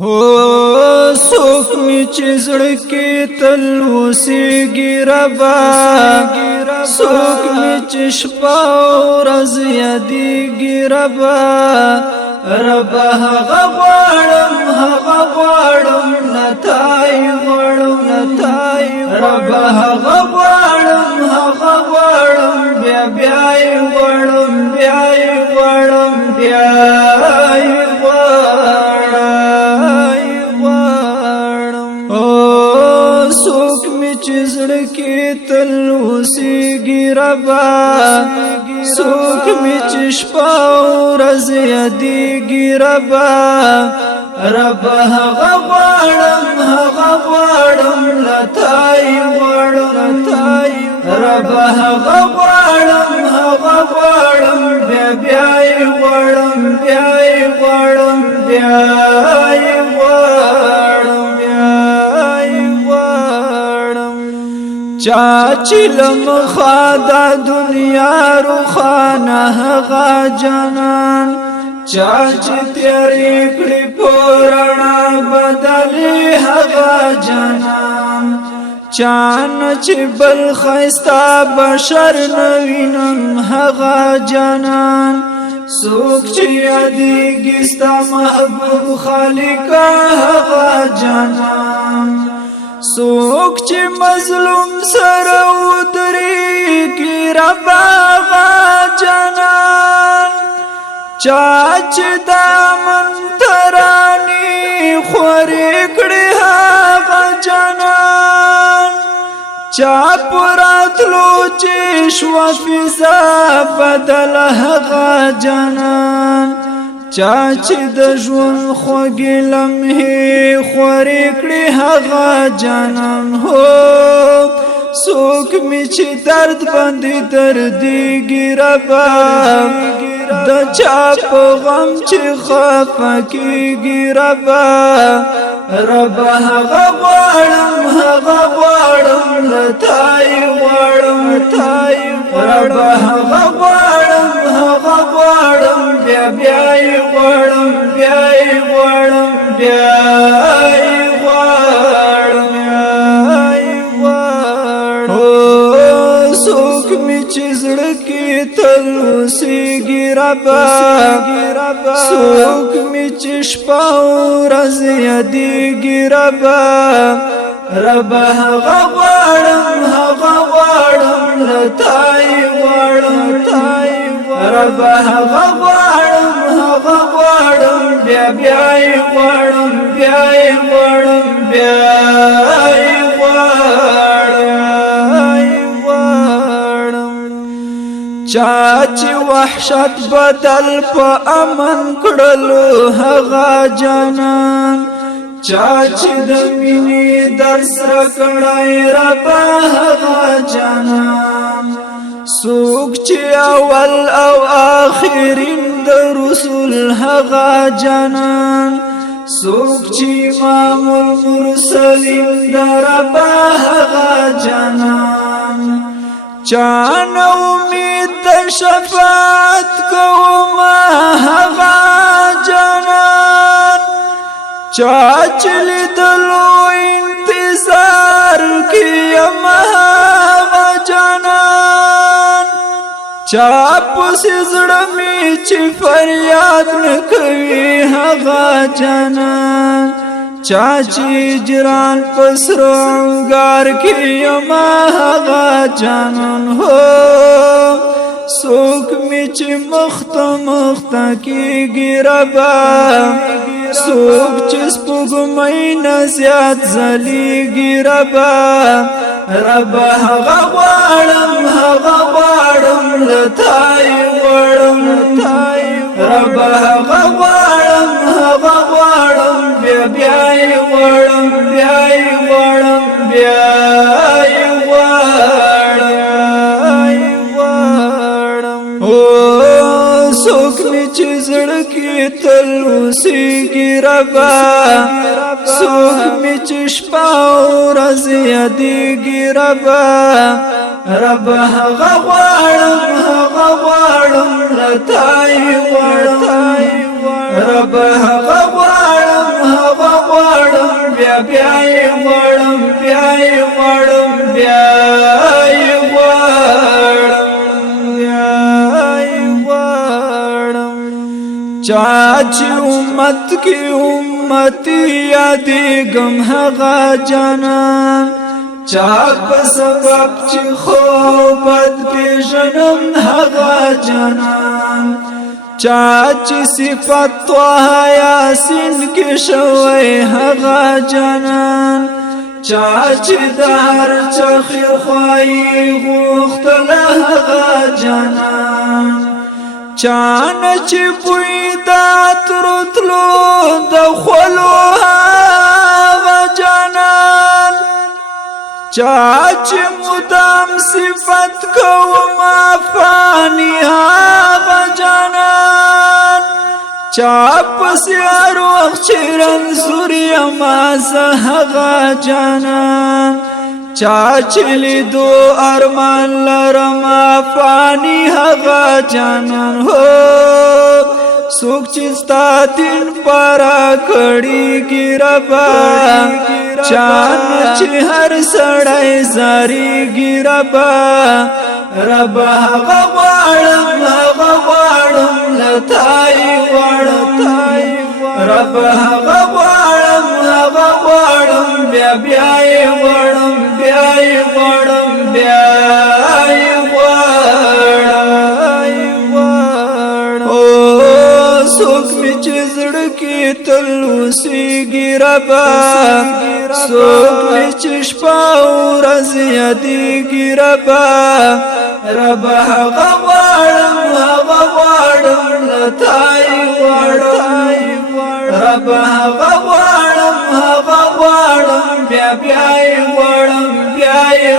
هو سوک می چزړ کې تل اوسېږي ربا سوک می چشپا ورځ یادېږي ربا ربا هغه غواړم نتای غواړم ربا هغه غواړم بیا یې غواړم بیا یې غواړم چزړ کې تل اوسېږي ربا څوک مې چې شپه ورځ یادېږي ربا ربا هغه غواړم لتای غواړم ربا هغه غواړم بیا یې غواړم بیا یې غواړم چاچی لمخا دا دنیا روخانه هغا جانان چاچی تیری کړي پورانا بدلی هغا جانان چان چې بل خیستا بشر نوینم هغا جانان سوک چې یادېږي ستا محبوب خالقا هغا جانان سوک چې مظلوم سره ودرېږي ربا هغه جانان چا چې دامن ترانې خورې کړې هغه جانان چا پراتلو چې شوه فضا بدل هغه جانان چا چې د ژوند خوږې لمحې خورې کړې هغه جانان هو څوک مې چې درد باندې دردېږي ربا د چا په غم چې خفه کېږي ربا ربا هغه غواړم لتای غواړم ربا هغه غواړم بیا یې غواړم بیا یې غواړم څوک مې چې زړه کې تل اوسېږي ربا څوک مې چې شپه ورځ یادېږي ربا ربا هغه غواړم لتای غواړم ربا هغه غواړم بیا یې غواړم بیا یې غواړم چا چې وحشت بدل په امن کړلو هغه جانان چا چې د مینې درس راکړی ربا هغه جانان څوک چې اول او آخرین د رسول هغه جانان څوک چې امام المرسلین د ربا هغه جانان چان امید د شفاعت کوما هغه جانان چا چې لیدلو انتظار کیم هغه جانان چا پسې زړه مې چې فریاد نه کوي هغه جانان چا چې جران پسرو انګار کې یما هغه جانان هو څوک مې چې مخته کېږي ربا څوک چې سپوږمۍ نه زیات ځلېږي ربا ربا هغه غواړم لتای غواړم ربا هغه غواړم بیا یې غواړم بیا یې غواړم څوک مې چې زړه کې تل اوسېږي ربا څوک مې چې شپه ورځ یادېږي ربا ربا هغه غواړم لتای غواړم ربا هغه غواړم بیا بیا یې غواړم بیا یې غواړم بیا یې غواړم بیا یې غواړم چا چې امت کې امتي یادېږم هغه جانان چا په سبب چې خو بد پېژنم هغه جانان چا چې صفت طه یاسین کې شوی هغه جانان چا چې د هر چا خیرخواهي غوښتله هغه جانان چا نه چې بوی د عطرو تلو د خولو هغه جانان چا چې مدام صفت کوم فانی هغه جانان چا پس هر وخت چې رنځور یم زه هغه جانان چا چې لیدو ارمان لرم فانی هغه جانان هو څوک چې ستا دین پارا کړي ربا چان چې هر سړی زاریږي ربا ربا هغه غواړم لتای غواړم ربا هغه غواړم بیا بیا یې غواړم بیا یې غواړم بیا یې غواړم او څوک مې چې زړه کې تل اوسېږي ربا څوک مې چې شپه ورځ یادېږي ربا ربا هغه غواړم لتای غواړم ربا هغه غواړم بیا بیا یې غواړم بیا یې